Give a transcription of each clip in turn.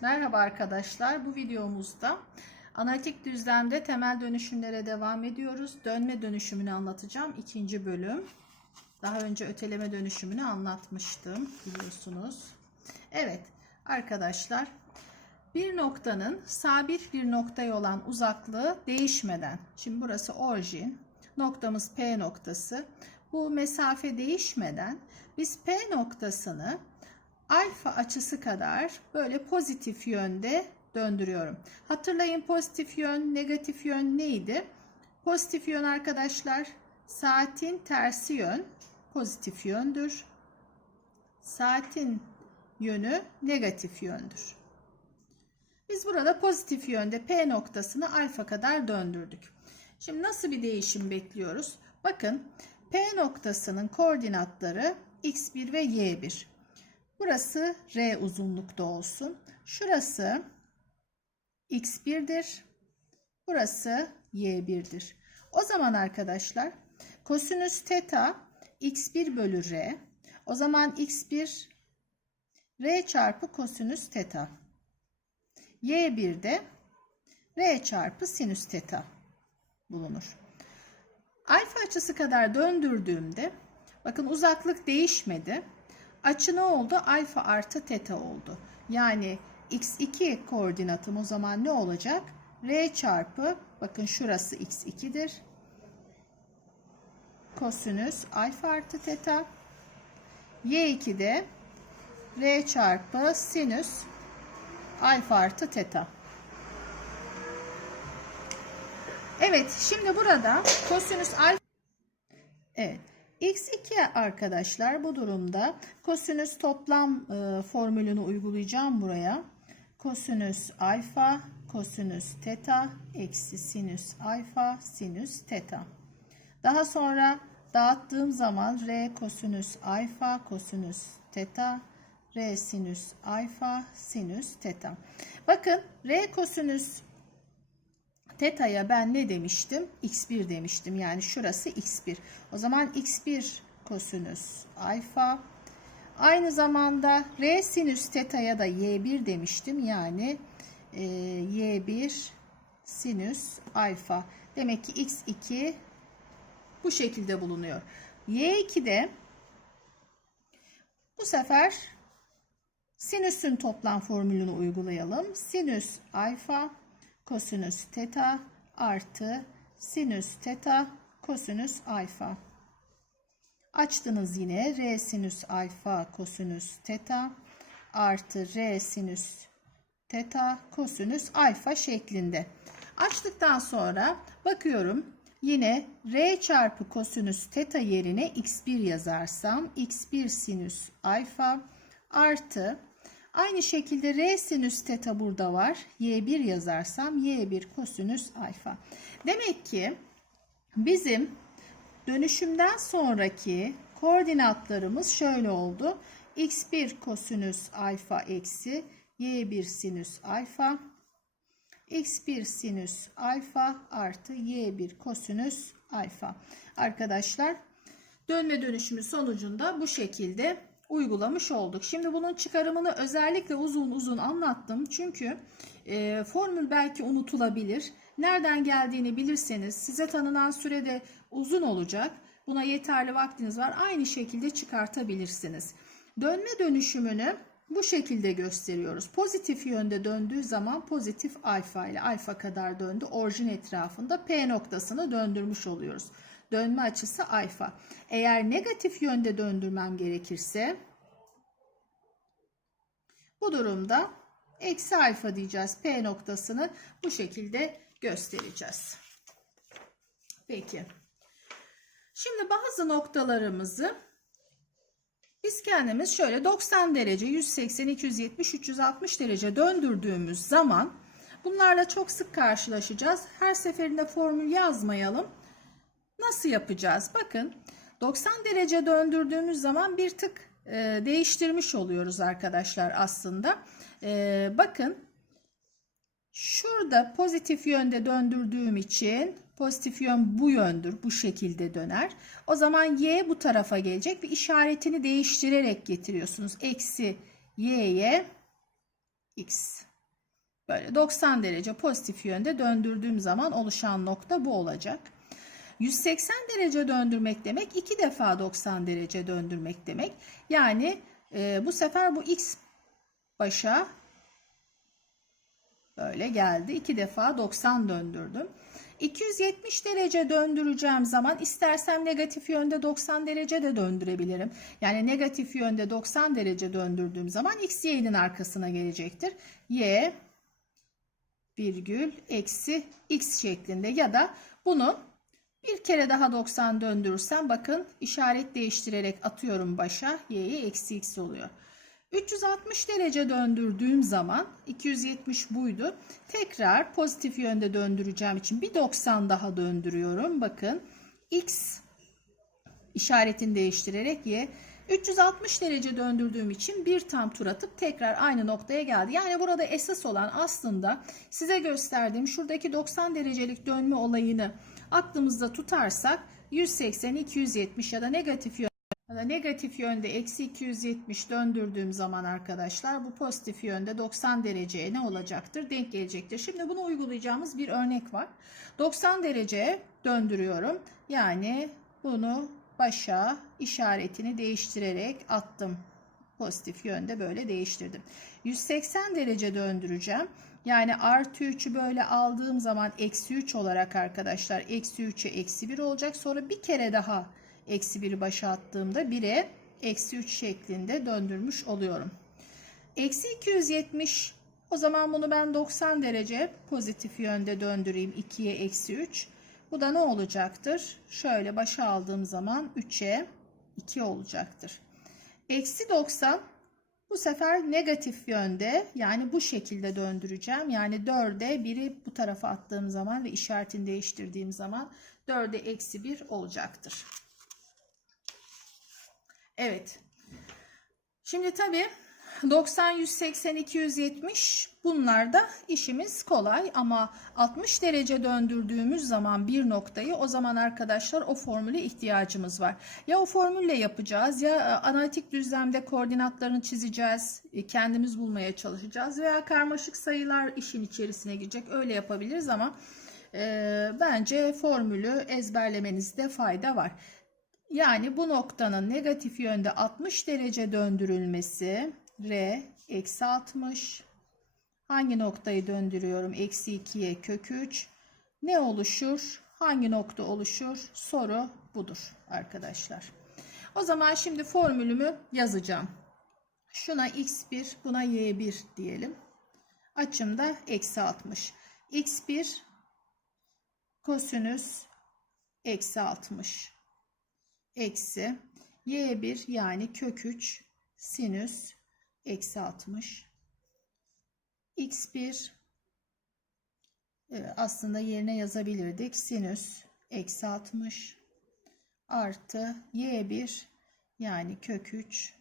Merhaba arkadaşlar. Bu videomuzda analitik düzlemde temel dönüşümlere devam ediyoruz. Dönme dönüşümünü anlatacağım. ikinci bölüm. Daha önce öteleme dönüşümünü anlatmıştım biliyorsunuz. Evet arkadaşlar bir noktanın sabit bir noktaya olan uzaklığı değişmeden. Şimdi burası orijin. Noktamız P noktası. Bu mesafe değişmeden biz P noktasını alfa açısı kadar böyle pozitif yönde döndürüyorum. Hatırlayın pozitif yön, negatif yön neydi? Pozitif yön arkadaşlar saatin tersi yön pozitif yöndür. Saatin yönü negatif yöndür. Biz burada pozitif yönde P noktasını alfa kadar döndürdük. Şimdi nasıl bir değişim bekliyoruz? Bakın P noktasının koordinatları x1 ve y1. Burası R uzunlukta olsun. Şurası x1'dir. Burası y1'dir. O zaman arkadaşlar kosinüs teta x1 bölü r. O zaman x1 r çarpı kosinüs teta. y1 de r çarpı sinüs teta bulunur. Alfa açısı kadar döndürdüğümde bakın uzaklık değişmedi. Açı ne oldu? Alfa artı teta oldu. Yani x2 koordinatım o zaman ne olacak? R çarpı bakın şurası x2'dir. Kosinüs alfa artı teta. Y2 de R çarpı sinüs alfa artı teta. Evet şimdi burada kosinüs alfa Evet. X2 arkadaşlar bu durumda kosinüs toplam e, formülünü uygulayacağım buraya. Kosinüs alfa, kosinüs teta, eksi sinüs alfa, sinüs teta. Daha sonra dağıttığım zaman R kosinüs alfa, kosinüs teta, R sinüs alfa, sinüs teta. Bakın R kosinüs Teta'ya ben ne demiştim? X1 demiştim. Yani şurası X1. O zaman X1 kosinüs alfa. Aynı zamanda R sinüs teta'ya da Y1 demiştim. Yani e, Y1 sinüs alfa. Demek ki X2 bu şekilde bulunuyor. Y2'de bu sefer sinüsün toplam formülünü uygulayalım. Sinüs alfa kosinüs teta artı sinüs teta kosinüs alfa. Açtınız yine r sinüs alfa kosinüs teta artı r sinüs teta kosinüs alfa şeklinde. Açtıktan sonra bakıyorum yine r çarpı kosinüs teta yerine x1 yazarsam x1 sinüs alfa artı Aynı şekilde R sinüs teta burada var. Y1 yazarsam Y1 kosinüs alfa. Demek ki bizim dönüşümden sonraki koordinatlarımız şöyle oldu. X1 kosinüs alfa eksi Y1 sinüs alfa. X1 sinüs alfa artı Y1 kosinüs alfa. Arkadaşlar dönme dönüşümü sonucunda bu şekilde uygulamış olduk. Şimdi bunun çıkarımını özellikle uzun uzun anlattım. Çünkü e, formül belki unutulabilir. Nereden geldiğini bilirseniz size tanınan sürede uzun olacak. Buna yeterli vaktiniz var. Aynı şekilde çıkartabilirsiniz. Dönme dönüşümünü bu şekilde gösteriyoruz. Pozitif yönde döndüğü zaman pozitif alfa ile alfa kadar döndü. Orijin etrafında P noktasını döndürmüş oluyoruz. Dönme açısı alfa. Eğer negatif yönde döndürmem gerekirse bu durumda eksi alfa diyeceğiz. P noktasını bu şekilde göstereceğiz. Peki. Şimdi bazı noktalarımızı biz kendimiz şöyle 90 derece, 180, 270, 360 derece döndürdüğümüz zaman bunlarla çok sık karşılaşacağız. Her seferinde formül yazmayalım. Nasıl yapacağız? Bakın 90 derece döndürdüğümüz zaman bir tık e, değiştirmiş oluyoruz arkadaşlar aslında. E, bakın şurada pozitif yönde döndürdüğüm için pozitif yön bu yöndür. Bu şekilde döner. O zaman y bu tarafa gelecek ve işaretini değiştirerek getiriyorsunuz. Eksi y'ye x. Böyle 90 derece pozitif yönde döndürdüğüm zaman oluşan nokta bu olacak. 180 derece döndürmek demek 2 defa 90 derece döndürmek demek. Yani e, bu sefer bu x başa böyle geldi. 2 defa 90 döndürdüm. 270 derece döndüreceğim zaman istersem negatif yönde 90 derece de döndürebilirim. Yani negatif yönde 90 derece döndürdüğüm zaman x y'nin arkasına gelecektir. y virgül eksi x şeklinde ya da bunu bir kere daha 90 döndürürsem bakın işaret değiştirerek atıyorum başa y'ye eksi x oluyor. 360 derece döndürdüğüm zaman 270 buydu. Tekrar pozitif yönde döndüreceğim için bir 90 daha döndürüyorum. Bakın x işaretini değiştirerek y 360 derece döndürdüğüm için bir tam tur atıp tekrar aynı noktaya geldi. Yani burada esas olan aslında size gösterdiğim şuradaki 90 derecelik dönme olayını aklımızda tutarsak 180, 270 ya da negatif yönde negatif yönde eksi 270 döndürdüğüm zaman arkadaşlar bu pozitif yönde 90 dereceye ne olacaktır? Denk gelecektir. Şimdi bunu uygulayacağımız bir örnek var. 90 dereceye döndürüyorum. Yani bunu başa işaretini değiştirerek attım. Pozitif yönde böyle değiştirdim. 180 derece döndüreceğim. Yani artı 3'ü böyle aldığım zaman eksi 3 olarak arkadaşlar eksi 3'e eksi 1 olacak. Sonra bir kere daha eksi 1'i başa attığımda 1'e eksi 3 şeklinde döndürmüş oluyorum. Eksi 270 o zaman bunu ben 90 derece pozitif yönde döndüreyim 2'ye eksi 3. Bu da ne olacaktır? Şöyle başa aldığım zaman 3'e 2 olacaktır. Eksi 90 bu sefer negatif yönde yani bu şekilde döndüreceğim. Yani 4'e 1'i bu tarafa attığım zaman ve işaretini değiştirdiğim zaman 4'e eksi 1 olacaktır. Evet. Şimdi tabii 90, 180, 270 bunlarda işimiz kolay ama 60 derece döndürdüğümüz zaman bir noktayı o zaman arkadaşlar o formüle ihtiyacımız var. Ya o formülle yapacağız ya e, analitik düzlemde koordinatlarını çizeceğiz, e, kendimiz bulmaya çalışacağız veya karmaşık sayılar işin içerisine girecek öyle yapabiliriz ama e, bence formülü ezberlemenizde fayda var. Yani bu noktanın negatif yönde 60 derece döndürülmesi R eksi 60. Hangi noktayı döndürüyorum? Eksi 2'ye kök 3. Ne oluşur? Hangi nokta oluşur? Soru budur arkadaşlar. O zaman şimdi formülümü yazacağım. Şuna x1 buna y1 diyelim. Açımda eksi 60. x1 kosinüs eksi 60 eksi y1 yani kök 3 sinüs eksi 60 x1 aslında yerine yazabilirdik sinüs eksi 60 artı y1 yani kök 3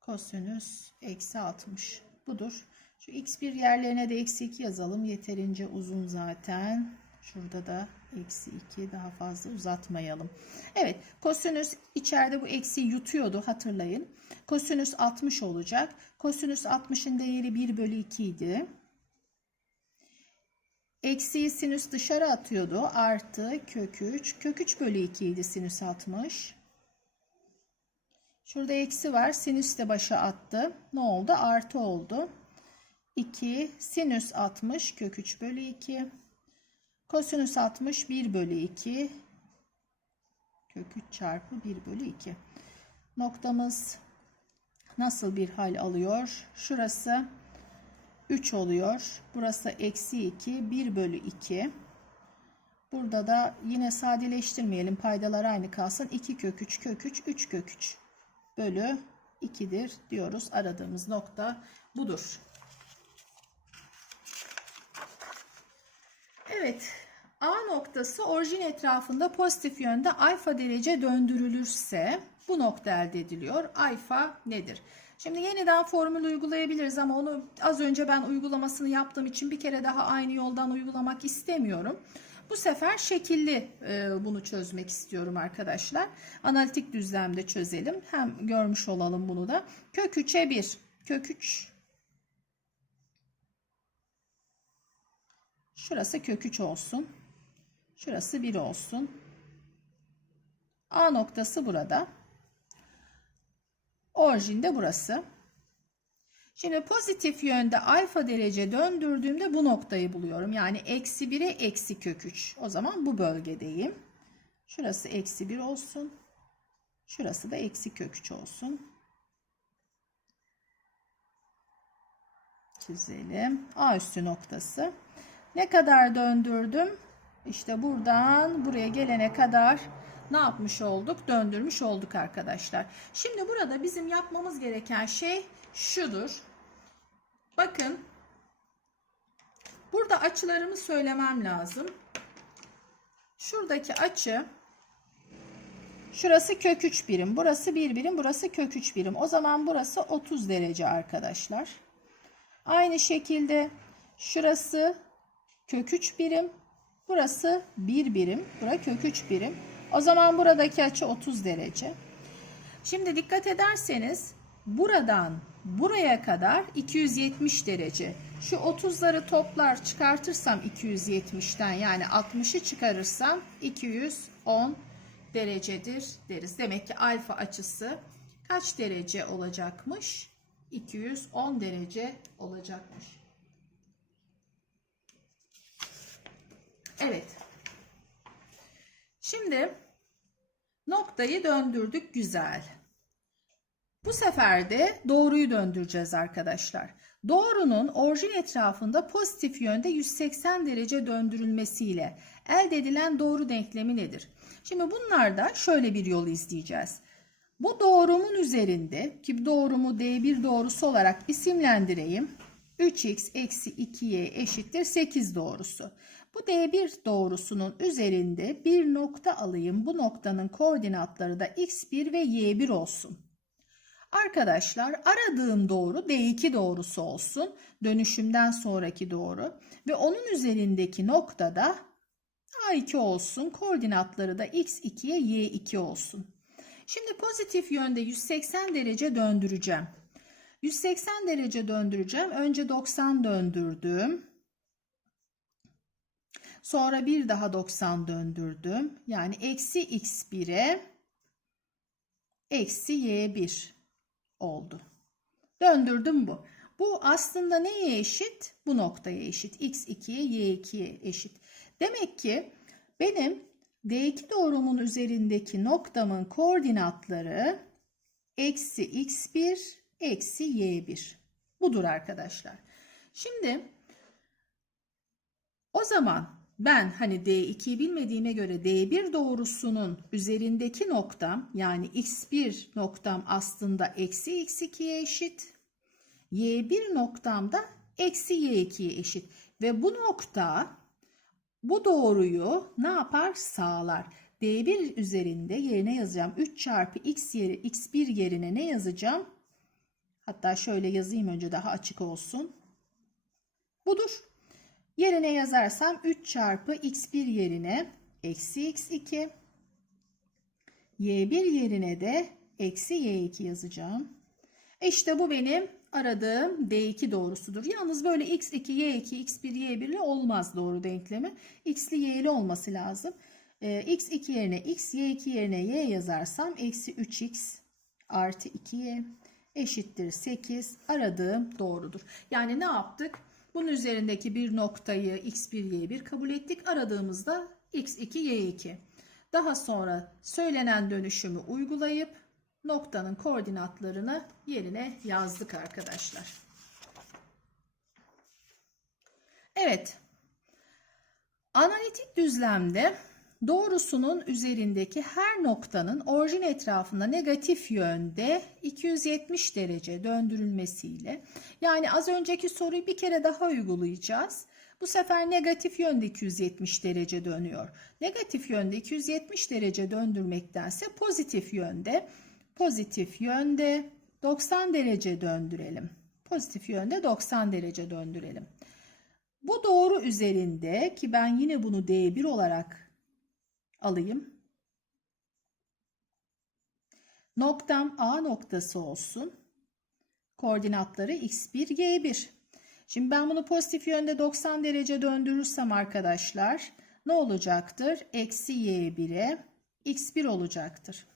kosinüs eksi 60 budur. Şu x1 yerlerine de eksi 2 yazalım. Yeterince uzun zaten. Şurada da eksi 2 daha fazla uzatmayalım. Evet kosinüs içeride bu eksi yutuyordu hatırlayın. Kosinüs 60 olacak. Kosinüs 60'ın değeri 1 bölü 2 idi. Eksiyi sinüs dışarı atıyordu. Artı kök 3. Kök 3 bölü 2 idi sinüs 60. Şurada eksi var. Sinüs de başa attı. Ne oldu? Artı oldu. 2 sinüs 60 kök 3 bölü 2. Kosinüs 60 1 bölü 2 kök 3 çarpı 1 bölü 2. Noktamız nasıl bir hal alıyor? Şurası 3 oluyor. Burası eksi 2 1 bölü 2. Burada da yine sadeleştirmeyelim. Paydalar aynı kalsın. 2 kök 3 kök 3 3 kök 3 bölü 2'dir diyoruz. Aradığımız nokta budur. Evet. A noktası orijin etrafında pozitif yönde alfa derece döndürülürse bu nokta elde ediliyor. Alfa nedir? Şimdi yeniden formül uygulayabiliriz ama onu az önce ben uygulamasını yaptığım için bir kere daha aynı yoldan uygulamak istemiyorum. Bu sefer şekilli e, bunu çözmek istiyorum arkadaşlar. Analitik düzlemde çözelim. Hem görmüş olalım bunu da. Kök 3'e 1. Kök 3 Şurası kök 3 olsun. Şurası 1 olsun. A noktası burada. Orijin de burası. Şimdi pozitif yönde alfa derece döndürdüğümde bu noktayı buluyorum. Yani eksi 1'e eksi kök 3. O zaman bu bölgedeyim. Şurası eksi 1 olsun. Şurası da eksi kök 3 olsun. Çizelim. A üstü noktası. Ne kadar döndürdüm? İşte buradan buraya gelene kadar ne yapmış olduk? Döndürmüş olduk arkadaşlar. Şimdi burada bizim yapmamız gereken şey şudur. Bakın. Burada açılarımı söylemem lazım. Şuradaki açı şurası kök 3 birim. Burası 1 birim. Burası kök 3 birim. O zaman burası 30 derece arkadaşlar. Aynı şekilde şurası kök 3 birim. Burası 1 birim. Bura kök 3 birim. O zaman buradaki açı 30 derece. Şimdi dikkat ederseniz buradan buraya kadar 270 derece. Şu 30'ları toplar çıkartırsam 270'ten yani 60'ı çıkarırsam 210 derecedir deriz. Demek ki alfa açısı kaç derece olacakmış? 210 derece olacakmış. Evet. Şimdi noktayı döndürdük güzel. Bu sefer de doğruyu döndüreceğiz arkadaşlar. Doğrunun orijin etrafında pozitif yönde 180 derece döndürülmesiyle elde edilen doğru denklemi nedir? Şimdi bunlarda şöyle bir yol izleyeceğiz. Bu doğrumun üzerinde ki doğrumu D1 doğrusu olarak isimlendireyim. 3x eksi 2y eşittir 8 doğrusu. Bu D1 doğrusunun üzerinde bir nokta alayım. Bu noktanın koordinatları da x1 ve y1 olsun. Arkadaşlar aradığım doğru D2 doğrusu olsun. Dönüşümden sonraki doğru. Ve onun üzerindeki noktada A2 olsun. Koordinatları da x2'ye y2 olsun. Şimdi pozitif yönde 180 derece döndüreceğim. 180 derece döndüreceğim. Önce 90 döndürdüm. Sonra bir daha 90 döndürdüm. Yani eksi x1'e eksi y1 oldu. Döndürdüm bu. Bu aslında neye eşit? Bu noktaya eşit. x2'ye y2'ye eşit. Demek ki benim D2 doğrumun üzerindeki noktamın koordinatları eksi x1 eksi y1. Budur arkadaşlar. Şimdi o zaman ben hani D2'yi bilmediğime göre D1 doğrusunun üzerindeki noktam yani x1 noktam aslında eksi x2'ye eşit. Y1 noktam da eksi y2'ye eşit. Ve bu nokta bu doğruyu ne yapar? Sağlar. D1 üzerinde yerine yazacağım. 3 çarpı x yeri x1 yerine ne yazacağım? Hatta şöyle yazayım önce daha açık olsun. Budur. Yerine yazarsam 3 çarpı x1 yerine eksi x2 y1 yerine de eksi y2 yazacağım. İşte bu benim aradığım D2 doğrusudur. Yalnız böyle x2, y2, x1, y1 ile olmaz doğru denklemi. x'li y'li olması lazım. Ee, x2 yerine x, y2 yerine y yazarsam eksi 3x artı 2y eşittir 8 aradığım doğrudur. Yani ne yaptık? Bunun üzerindeki bir noktayı x1, y1 kabul ettik. Aradığımızda x2, y2. Daha sonra söylenen dönüşümü uygulayıp noktanın koordinatlarını yerine yazdık arkadaşlar. Evet. Analitik düzlemde doğrusunun üzerindeki her noktanın orijin etrafında negatif yönde 270 derece döndürülmesiyle yani az önceki soruyu bir kere daha uygulayacağız. Bu sefer negatif yönde 270 derece dönüyor. Negatif yönde 270 derece döndürmektense pozitif yönde pozitif yönde 90 derece döndürelim. Pozitif yönde 90 derece döndürelim. Bu doğru üzerinde ki ben yine bunu D1 olarak alayım. Noktam A noktası olsun. Koordinatları x1, y1. Şimdi ben bunu pozitif yönde 90 derece döndürürsem arkadaşlar ne olacaktır? Eksi y1'e x1 olacaktır.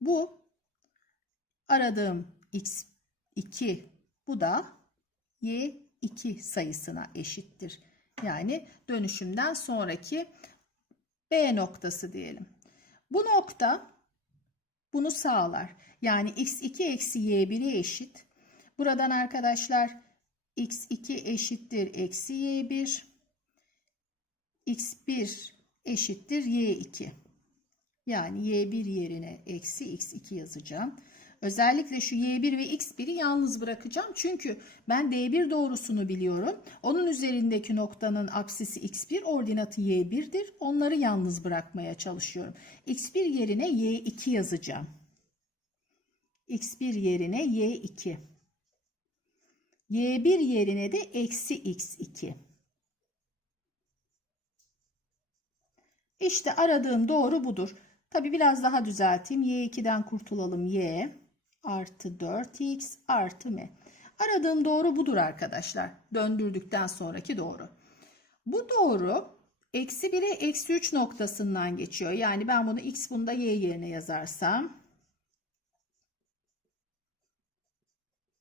Bu aradığım x2 bu da y2 sayısına eşittir. Yani dönüşümden sonraki B noktası diyelim. Bu nokta bunu sağlar. Yani x2 eksi y1'e eşit. Buradan arkadaşlar x2 eşittir eksi y1. x1 eşittir y2. Yani y1 yerine eksi x2 yazacağım. Özellikle şu y1 ve x1'i yalnız bırakacağım. Çünkü ben d1 doğrusunu biliyorum. Onun üzerindeki noktanın apsisi x1, ordinatı y1'dir. Onları yalnız bırakmaya çalışıyorum. x1 yerine y2 yazacağım. x1 yerine y2. y1 yerine de eksi x2. İşte aradığım doğru budur. Tabi biraz daha düzelteyim. y2'den kurtulalım. y artı 4x artı m. Aradığım doğru budur arkadaşlar. Döndürdükten sonraki doğru. Bu doğru eksi 1'e eksi 3 noktasından geçiyor. Yani ben bunu x bunda y yerine yazarsam.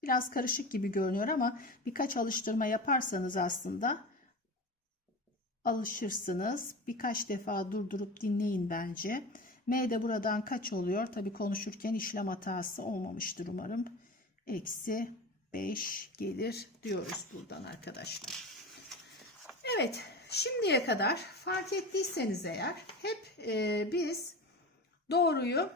Biraz karışık gibi görünüyor ama birkaç alıştırma yaparsanız aslında alışırsınız. Birkaç defa durdurup dinleyin bence. M de buradan kaç oluyor? Tabi konuşurken işlem hatası olmamıştır umarım. Eksi 5 gelir diyoruz buradan arkadaşlar. Evet şimdiye kadar fark ettiyseniz eğer hep e, biz doğruyu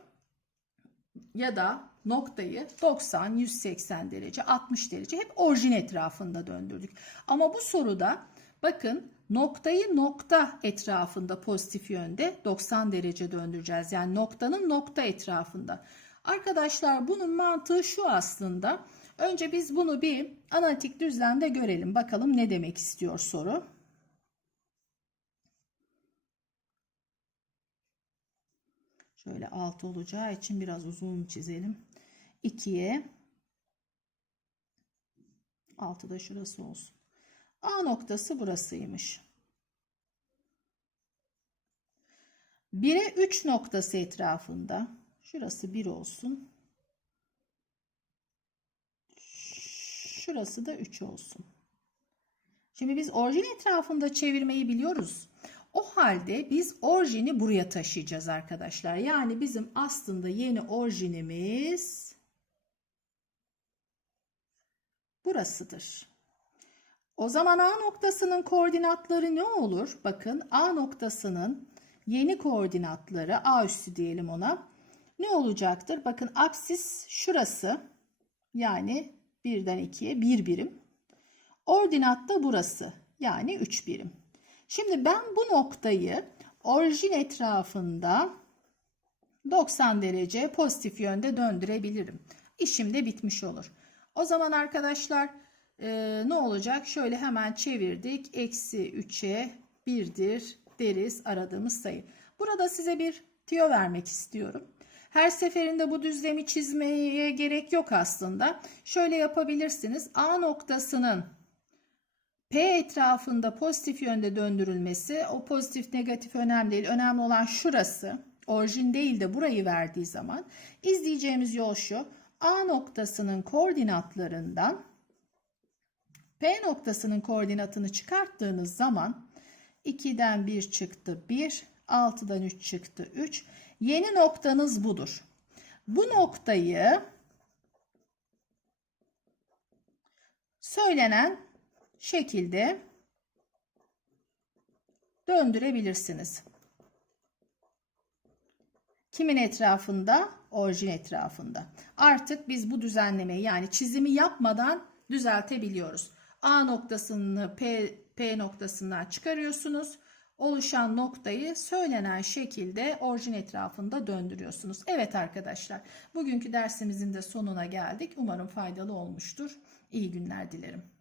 ya da noktayı 90, 180 derece, 60 derece hep orijin etrafında döndürdük. Ama bu soruda bakın Noktayı nokta etrafında pozitif yönde 90 derece döndüreceğiz. Yani noktanın nokta etrafında. Arkadaşlar bunun mantığı şu aslında. Önce biz bunu bir analitik düzlemde görelim. Bakalım ne demek istiyor soru. Şöyle alt olacağı için biraz uzun çizelim. 2'ye 6 da şurası olsun. A noktası burasıymış. 1'e 3 noktası etrafında. Şurası 1 olsun. Şurası da 3 olsun. Şimdi biz orijin etrafında çevirmeyi biliyoruz. O halde biz orijini buraya taşıyacağız arkadaşlar. Yani bizim aslında yeni orijinimiz burasıdır. O zaman A noktasının koordinatları ne olur? Bakın A noktasının yeni koordinatları A üssü diyelim ona. Ne olacaktır? Bakın apsis şurası. Yani 1'den 2'ye 1 birim. Ordinat da burası. Yani 3 birim. Şimdi ben bu noktayı orijin etrafında 90 derece pozitif yönde döndürebilirim. İşim de bitmiş olur. O zaman arkadaşlar e, ne olacak? Şöyle hemen çevirdik. Eksi 3'e 1'dir deriz aradığımız sayı. Burada size bir tüyo vermek istiyorum. Her seferinde bu düzlemi çizmeye gerek yok aslında. Şöyle yapabilirsiniz. A noktasının P etrafında pozitif yönde döndürülmesi, o pozitif negatif önemli değil. Önemli olan şurası. Orijin değil de burayı verdiği zaman izleyeceğimiz yol şu. A noktasının koordinatlarından P noktasının koordinatını çıkarttığınız zaman 2'den 1 çıktı 1, 6'dan 3 çıktı 3. Yeni noktanız budur. Bu noktayı söylenen şekilde döndürebilirsiniz. Kimin etrafında? Orijin etrafında. Artık biz bu düzenlemeyi yani çizimi yapmadan düzeltebiliyoruz. A noktasını P, P noktasından çıkarıyorsunuz. Oluşan noktayı söylenen şekilde orijin etrafında döndürüyorsunuz. Evet arkadaşlar bugünkü dersimizin de sonuna geldik. Umarım faydalı olmuştur. İyi günler dilerim.